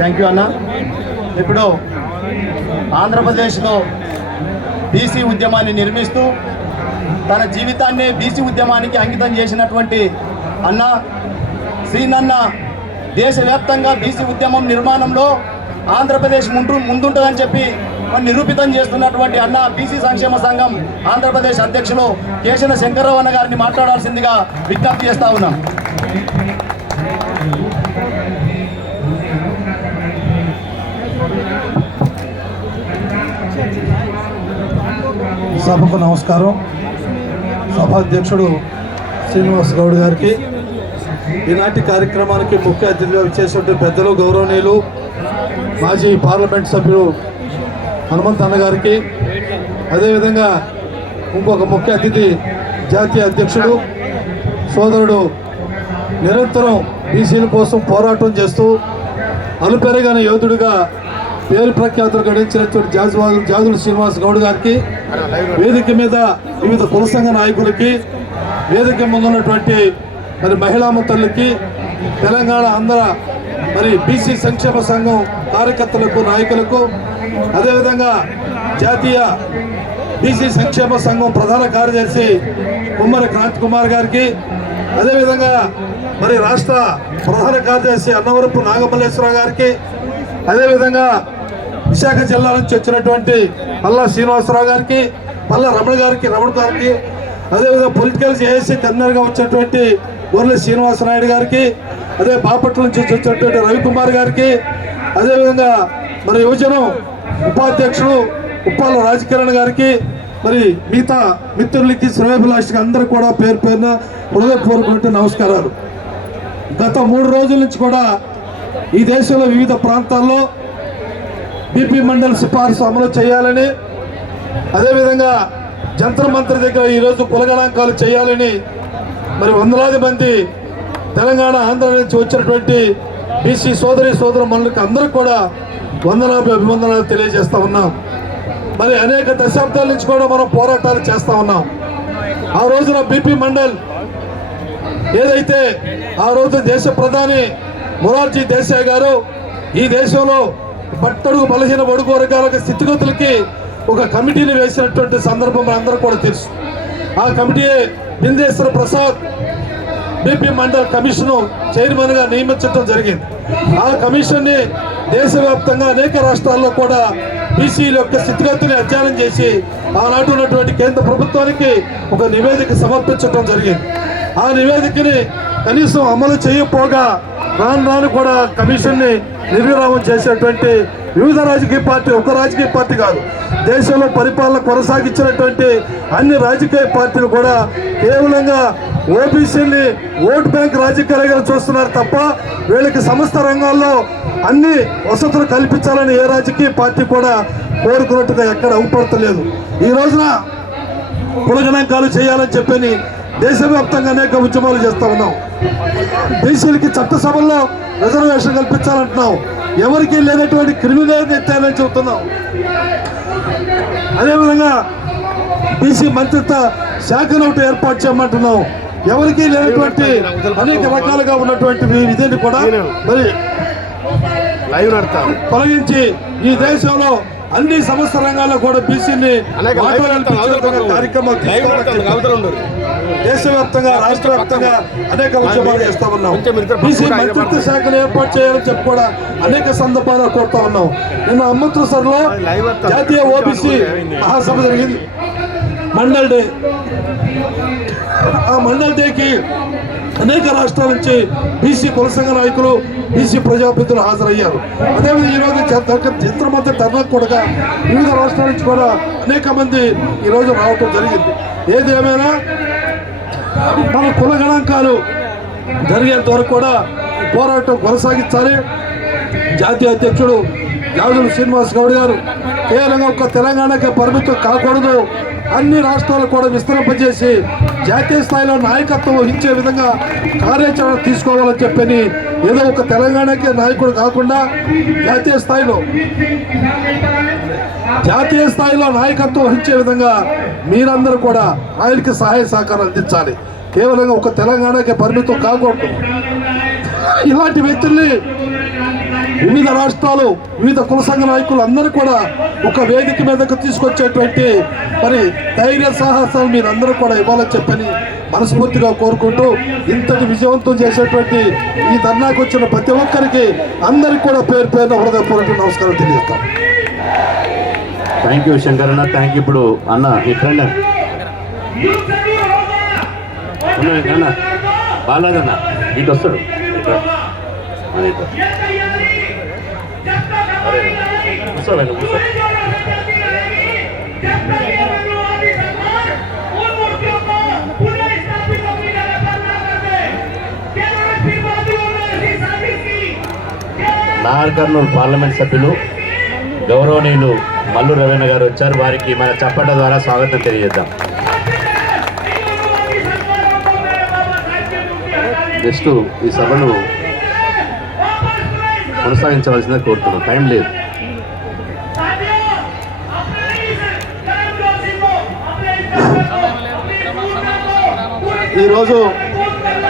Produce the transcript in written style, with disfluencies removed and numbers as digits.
Thank you అన్న. ఇప్పుడు ఆంధ్రప్రదేశ్లో బీసీ ఉద్యమాన్ని నిర్మిస్తూ తన జీవితాన్ని బీసీ ఉద్యమానికి అంకితం చేసినటువంటి అన్న శ్రీనన్న దేశవ్యాప్తంగా బీసీ ఉద్యమం నిర్మాణంలో ఆంధ్రప్రదేశ్ ముందుంటుందని చెప్పి నిరూపితం చేస్తున్నటువంటి అన్న బీసీ సంక్షేమ సంఘం ఆంధ్రప్రదేశ్ అధ్యక్షులు కేశన శంకరరావు అన్న గారిని మాట్లాడాల్సిందిగా విజ్ఞప్తి చేస్తా ఉన్నాం. సభకు నమస్కారం. సభాధ్యక్షుడు శ్రీనివాస్ గౌడ్ గారికి, ఈనాటి కార్యక్రమానికి ముఖ్య అతిథిగా విచ్చేసినటువంటి పెద్దలు గౌరవనీయులు మాజీ పార్లమెంట్ సభ్యులు హనుమంత్ అన్న గారికి, అదేవిధంగా ఇంకొక ముఖ్య అతిథి జాతీయ అధ్యక్షుడు సోదరుడు నిరంతరం బీసీల కోసం పోరాటం చేస్తూ అలుపెరగన యోధుడిగా పేరు ప్రఖ్యాతులు గడించినటువంటి జాజుల శ్రీనివాస్ గౌడ్ గారికి, వేదిక మీద వివిధ కుల సంఘ నాయకులకి, వేదిక ముందున్నటువంటి మరి మహిళా మంత్రులకి, తెలంగాణ ఆంధ్ర మరి బీసీ సంక్షేమ సంఘం కార్యకర్తలకు నాయకులకు, అదేవిధంగా జాతీయ బీసీ సంక్షేమ సంఘం ప్రధాన కార్యదర్శి కుమ్మరి క్రాంతి కుమార్ గారికి, అదేవిధంగా మరి రాష్ట్ర ప్రధాన కార్యదర్శి అన్నవరపు నాగమల్లేశ్వరరావు గారికి, అదేవిధంగా విశాఖ జిల్లా నుంచి వచ్చినటువంటి పల్లా శ్రీనివాసరావు గారికి, పల్లా రమణ గారికి, అదేవిధంగా పొలిటికల్ జేఏసీ కన్వీనర్గా వచ్చినటువంటి గొర్రెల శ్రీనివాసనాయుడు గారికి, అదే బాపట్ల నుంచి వచ్చినటువంటి రవికుమార్ గారికి, అదేవిధంగా మరి యువజనం ఉపాధ్యక్షుడు ఉప్పాల రాజకిరణ్ గారికి, మరి మిగతా మిత్రులకి శ్రేయోభిలాషికి అందరూ కూడా పేరు పేరున హృదయపూర్వకమైన నమస్కారాలు. గత 3 రోజుల నుంచి కూడా ఈ దేశంలో వివిధ ప్రాంతాల్లో బీపీ మండల్ సిఫార్సు అమలు చేయాలని, అదేవిధంగా జంతర్ మంత్ర దగ్గర ఈరోజు కులగణాంకాలు చేయాలని మరి వందలాది మంది తెలంగాణ ఆంధ్ర నుంచి వచ్చినటువంటి బీసీ సోదరులకు అందరూ కూడా వందనాలు అభివందనాలు తెలియజేస్తూ ఉన్నాం. మరి అనేక దశాబ్దాల నుంచి కూడా మనం పోరాటాలు చేస్తూ ఉన్నాం. ఆ రోజున బీపీ మండల్ ఏదైతే ఆ రోజు దేశ ప్రధాని మొరార్జీ దేశాయ్ గారు ఈ దేశంలో బట్టడుగు బలహీన బడుగు వర్గాల స్థితిగతులకి ఒక కమిటీని వేసినటువంటి సందర్భం అందరూ కూడా తెలుసు. ఆ కమిటీయే బిందేశ్వర ప్రసాద్ బీపీ మండల్ కమిషన్ చైర్మన్గా నియమించడం జరిగింది. ఆ కమిషన్ని దేశవ్యాప్తంగా అనేక రాష్ట్రాల్లో కూడా బీసీల యొక్క స్థితిగతుల్ని అధ్యయనం చేసి ఆనాటి ఉన్నటువంటి కేంద్ర ప్రభుత్వానికి ఒక నివేదిక సమర్పించడం జరిగింది. ఆ నివేదికని కనీసం అమలు చేయకపోగా రాను కూడా కమిషన్ని నిర్విరామం చేసేటువంటి వివిధ రాజకీయ పార్టీ, ఒక రాజకీయ పార్టీ కాదు, దేశంలో పరిపాలన కొనసాగించినటువంటి అన్ని రాజకీయ పార్టీలు కూడా కేవలంగా ఓబీసీని ఓటు బ్యాంక్ రాజకీయాలుగా చూస్తున్నారు తప్ప వీళ్ళకి సమస్త రంగాల్లో అన్ని వసతులు కల్పించాలని ఏ రాజకీయ పార్టీ కూడా కోరుకున్నట్టుగా ఎక్కడ ఊపడతలేదు. ఈ రోజున కులగణాంకాలు చేయాలని చెప్పని దేశవ్యాప్తంగా అనేక ఉద్యమాలు చేస్తూ ఉన్నాం. బీసీలకి చట్టసభల్లో రిజర్వేషన్ కల్పించాలంటున్నాం. ఎవరికి లేనటువంటి క్రిమినల్ ఎత్తాలని చెబుతున్నాం. అదేవిధంగా బీసీ మంత్రిత్వ శాఖను ఒకటి ఏర్పాటు చేయమంటున్నాం. ఎవరికి లేనటువంటి అనేక రకాలుగా ఉన్నటువంటి విధిని కూడా మరి తొలగించి ఈ దేశంలో అన్ని సమస్త రంగాల్లో కూడా బీసీని కార్యక్రమాలు దేశవ్యాప్తంగా రాష్ట్ర వ్యాప్తంగా అనేక ఉద్యమాలు చేస్తా ఉన్నాం. బీసీ మంత్రిత్వ శాఖను ఏర్పాటు చేయాలని చెప్పి కూడా అనేక సందర్భాల్లో కోరుతా ఉన్నాం. నిన్న అమృత్సర్లో జాతీయ ఓబీసీ మహాసభ జరిగింది, మండల్ డే. ఆ మండల్ డేకి అనేక రాష్ట్రాల నుంచి బీసీ కుల సంఘ నాయకులు, బీసీ ప్రజాప్రతినిధులు హాజరయ్యారు. అదేవిధంగా ఈరోజు చిత్రమంత్రి ధర్నా కూడా వివిధ రాష్ట్రాల నుంచి కూడా అనేక మంది ఈరోజు రావటం జరిగింది. ఏది ఏమైనా మన కుల గణాంకాలు జరిగేంత వరకు కూడా పోరాటం కొనసాగించాలి. జాతీయ అధ్యక్షుడు జాజుల శ్రీనివాస్ గౌడ్ గారు కేవలం ఒక్క తెలంగాణకే పరిమితం కాకూడదు, అన్ని రాష్ట్రాలు కూడా విస్తరింపజేసి జాతీయ స్థాయిలో నాయకత్వం వహించే విధంగా కార్యాచరణ తీసుకోవాలని చెప్పని, ఏదో ఒక తెలంగాణకే నాయకుడు కాకుండా జాతీయ స్థాయిలో నాయకత్వం వహించే విధంగా మీరందరూ కూడా ఆయనకి సహాయ సహకారం అందించాలి. కేవలం ఒక తెలంగాణకే పరిమితం కాకూడదు. ఇలాంటి వ్యక్తుల్ని వివిధ రాష్ట్రాలు వివిధ కుల సంఘ నాయకులు అందరూ కూడా ఒక వేదిక మీదకు తీసుకొచ్చేటువంటి మరి ధైర్య సాహసాలు మీరందరూ కూడా ఇవ్వాలని చెప్పని మనస్ఫూర్తిగా కోరుకుంటూ ఇంతటి విజయవంతం చేసేటువంటి ఈ ధర్నాకు వచ్చిన ప్రతి ఒక్కరికి అందరికీ కూడా పేరు పేరున హృదయపూర్వక నమస్కారం తెలియజేస్తాం. థ్యాంక్ యూ శంకర్ అన్న, థ్యాంక్ యూ. ఇప్పుడు అన్న ఈ ఫ్రెండ్ అన్న బాలాదన్న ఇటు వస్తాడు, కూర్చోవేను కూర్చో. నాగర్ కర్నూలు పార్లమెంట్ సభ్యులు గౌరవనీయులు మల్లు రవీణ గారు వచ్చారు. వారికి మన చప్పట్ల ద్వారా స్వాగతం తెలియజేద్దాం. నెక్స్ట్ ఈ సభను కొనసాగించవలసిందిగా కోరుతున్నాం, టైం లేదు. ఈరోజు